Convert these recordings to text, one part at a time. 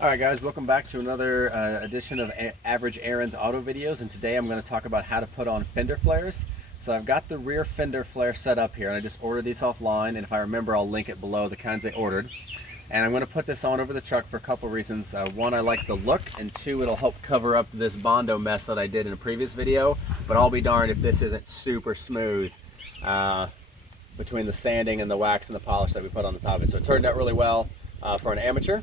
Alright guys, welcome back to another edition of Average Aaron's Auto Videos, and today I'm going to talk about how to put on fender flares. So I've got the rear fender flare set up here, and I just ordered these offline, and if I remember I'll link it below, the kinds I ordered. And I'm going to put this on over the truck for a couple reasons. One, I like the look, and two, it'll help cover up this Bondo mess that I did in a previous video, but I'll be darned if this isn't super smooth between the sanding and the wax and the polish that we put on the top of it. So it turned out really well for an amateur.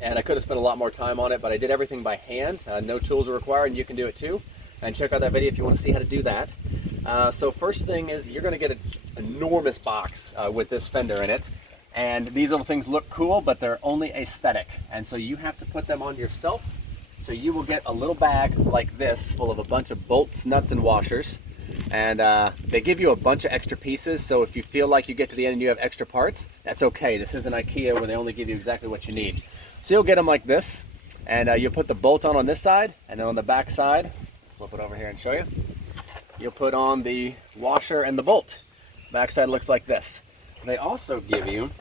And I could have spent a lot more time on it, but I did everything by hand. No tools are required, and you can do it too. And check out that video if you want to see how to do that. So first thing is you're going to get an enormous box with this fender in it. And these little things look cool, but they're only aesthetic. And so you have to put them on yourself. So you will get a little bag like this full of a bunch of bolts, nuts, and washers. And they give you a bunch of extra pieces, so if you feel like you get to the end and you have extra parts, that's okay. This isn't IKEA where they only give you exactly what you need. So you'll get them like this, and you'll put the bolt on this side, and then on the back side, flip it over here and show you, you'll put on the washer and the bolt. Back side looks like this. They also give you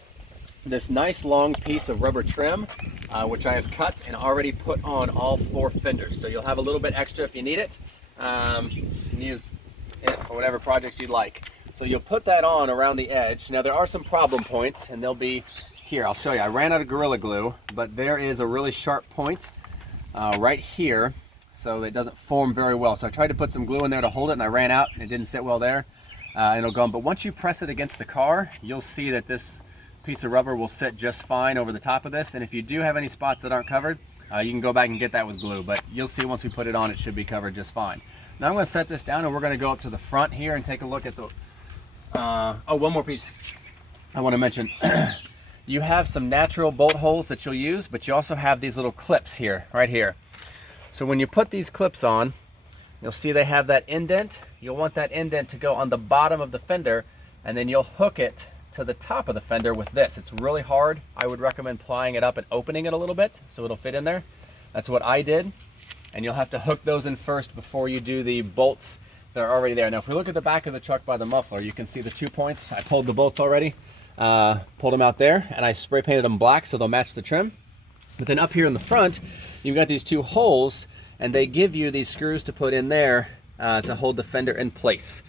this nice long piece of rubber trim, which I have cut and already put on all four fenders. So you'll have a little bit extra if you need it. You can use it for whatever projects you'd like. So you'll put that on around the edge. Now there are some problem points, and they'll be here. I'll show you. I ran out of Gorilla Glue, but there is a really sharp point right here, so it doesn't form very well. So I tried to put some glue in there to hold it, and I ran out, and it didn't sit well there. It'll go on. But once you press it against the car, you'll see that this piece of rubber will sit just fine over the top of this. And if you do have any spots that aren't covered, you can go back and get that with glue. But you'll see once we put it on, it should be covered just fine. Now I'm going to set this down, and we're going to go up to the front here and take a look at the. Oh, one more piece I want to mention. You have some natural bolt holes that you'll use, but you also have these little clips here, right here. So when you put these clips on, you'll see they have that indent. You'll want that indent to go on the bottom of the fender, and then you'll hook it to the top of the fender with this. It's really hard. I would recommend plying it up and opening it a little bit so it'll fit in there. That's what I did. And you'll have to hook those in first before you do the bolts that are already there. Now if we look at the back of the truck by the muffler, you can see the 2 points. I pulled the bolts already. Pulled them out there, and I spray painted them black so they'll match the trim. But then up here in the front, you've got these 2 holes, and they give you these screws to put in there to hold the fender in place.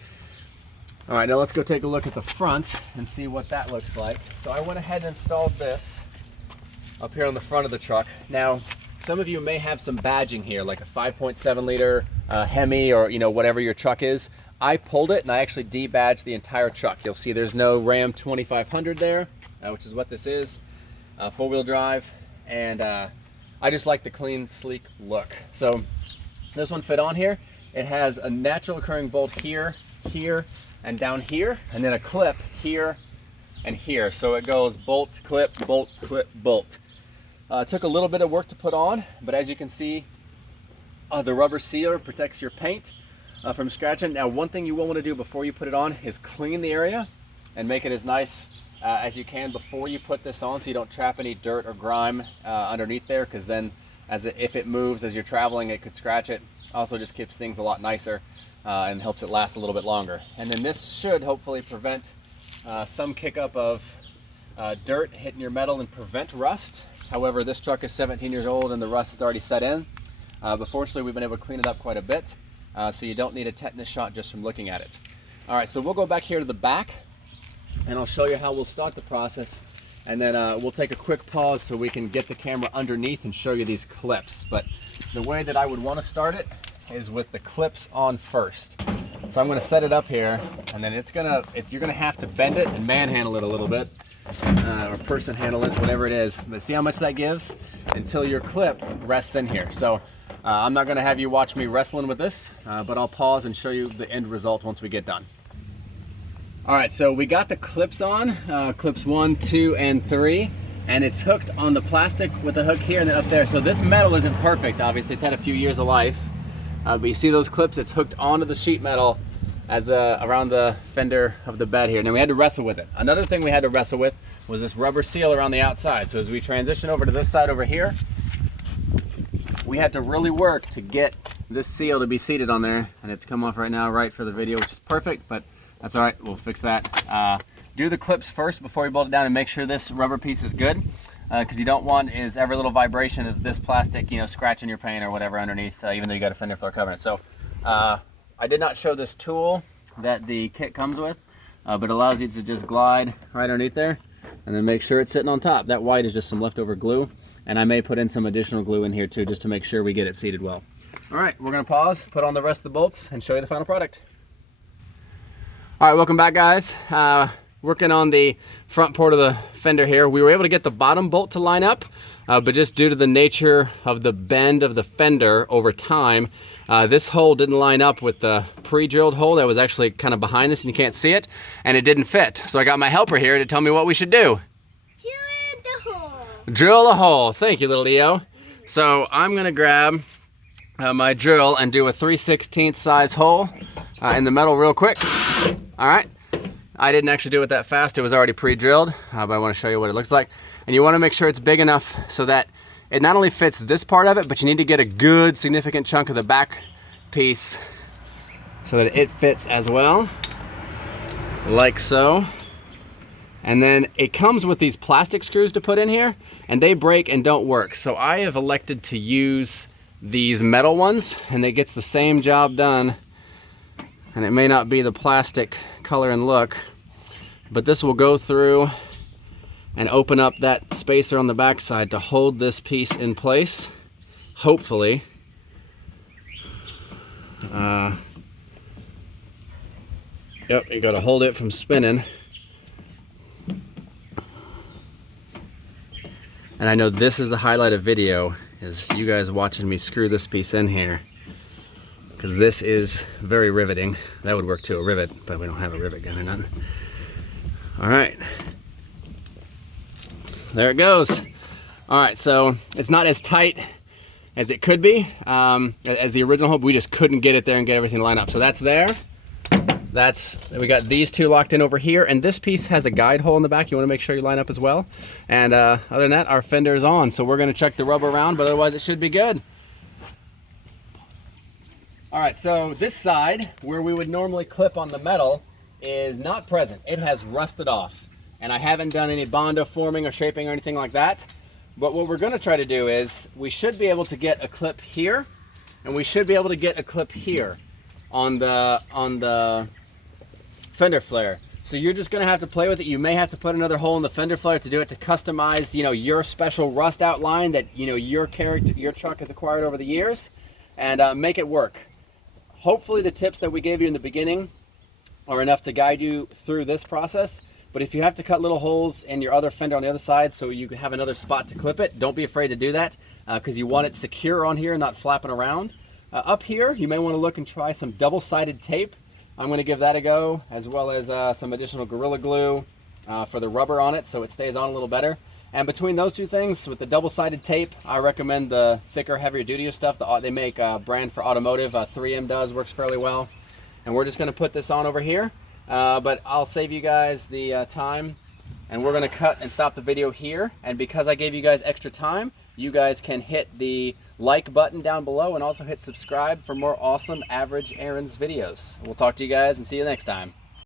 All right, now let's go take a look at the front and see what that looks like. So I went ahead and installed this up here on the front of the truck. Now, some of you may have some badging here, like a 5.7 liter Hemi, or whatever your truck is. I pulled it, and I actually debadged the entire truck. You'll see there's no Ram 2500 there, which is what this is, 4-wheel drive, and I just like the clean, sleek look. So this one fit on here. It has a natural occurring bolt here, here, and down here, and then a clip here and here. So it goes bolt, clip, bolt, clip, bolt. It took a little bit of work to put on, but as you can see, the rubber sealer protects your paint from scratching. Now, one thing you will want to do before you put it on is clean the area and make it as nice as you can before you put this on, so you don't trap any dirt or grime underneath there, because then if it moves as you're traveling, it could scratch it. Also just keeps things a lot nicer and helps it last a little bit longer. And then this should hopefully prevent some kick-up of dirt hitting your metal and prevent rust. However, this truck is 17 years old and the rust has already set in. But fortunately, we've been able to clean it up quite a bit. So you don't need a tetanus shot just from looking at it. All right, so we'll go back here to the back, and I'll show you how we'll start the process, and then we'll take a quick pause so we can get the camera underneath and show you these clips. But the way that I would want to start it is with the clips on first. So I'm going to set it up here, and then you're going to have to bend it and manhandle it a little bit, or person handle it, whatever it is. But see how much that gives until your clip rests in here. So I'm not going to have you watch me wrestling with this, but I'll pause and show you the end result once we get done. All right, so we got the clips on, clips 1, 2, and 3, and it's hooked on the plastic with a hook here and then up there. So this metal isn't perfect, obviously. It's had a few years of life, but you see those clips? It's hooked onto the sheet metal as around the fender of the bed here. Now we had to wrestle with it. Another thing we had to wrestle with was this rubber seal around the outside. So as we transition over to this side over here, we had to really work to get this seal to be seated on there, and it's come off right now right for the video, which is perfect, but that's all right, we'll fix that. Do the clips first before you bolt it down and make sure this rubber piece is good. because you don't want is every little vibration of this plastic, you know, scratching your paint or whatever underneath, even though you got a fender flare cover in it. So I did not show this tool that the kit comes with, but it allows you to just glide right underneath there and then make sure it's sitting on top. That white is just some leftover glue, and I may put in some additional glue in here too, just to make sure we get it seated well. All right, we're gonna pause, put on the rest of the bolts, and show you the final product. All right, welcome back, guys. Working on the front port of the fender here. We were able to get the bottom bolt to line up, but just due to the nature of the bend of the fender over time, this hole didn't line up with the pre-drilled hole that was actually kind of behind this, and you can't see it, and it didn't fit. So I got my helper here to tell me what we should do. Drill the hole. Drill a hole. Thank you, little Leo. So I'm gonna grab my drill and do a 3/16 size hole in the metal real quick. All right. I didn't actually do it that fast. It was already pre-drilled, but I want to show you what it looks like. And you want to make sure it's big enough so that it not only fits this part of it, but you need to get a good significant chunk of the back piece so that it fits as well, like so. And then it comes with these plastic screws to put in here, and they break and don't work. So I have elected to use these metal ones, and it gets the same job done. And it may not be the plastic color and look, but this will go through and open up that spacer on the back side to hold this piece in place, hopefully. Yep, you gotta hold it from spinning. And I know this is the highlight of video, is you guys watching me screw this piece in here, because this is very riveting. That would work too, a rivet, but we don't have a rivet gun or nothing. All right, there it goes. All right, so it's not as tight as it could be, as the original hole, but we just couldn't get it there and get everything lined up. So that's there. We got these two locked in over here, and this piece has a guide hole in the back. You wanna make sure you line up as well. And other than that, our fender is on. So we're gonna check the rubber around, but otherwise it should be good. All right, so this side, where we would normally clip on the metal, is not present. It has rusted off. And I haven't done any Bondo forming or shaping or anything like that. But what we're gonna try to do is, we should be able to get a clip here, and we should be able to get a clip here on the fender flare. So you're just gonna have to play with it. You may have to put another hole in the fender flare to do it, to customize, you know, your special rust outline that, you know, your truck has acquired over the years, and make it work. Hopefully the tips that we gave you in the beginning are enough to guide you through this process. But if you have to cut little holes in your other fender on the other side so you can have another spot to clip it, don't be afraid to do that, because you want it secure on here, not flapping around. Up here, you may want to look and try some double-sided tape. I'm going to give that a go, as well as some additional Gorilla Glue for the rubber on it so it stays on a little better. And between those two things, with the double-sided tape, I recommend the thicker, heavier duty stuff. They make a brand for automotive, 3M does, works fairly well. And we're just gonna put this on over here, but I'll save you guys the time, and we're gonna cut and stop the video here. And because I gave you guys extra time, you guys can hit the like button down below and also hit subscribe for more awesome Average Aaron's videos. We'll talk to you guys and see you next time.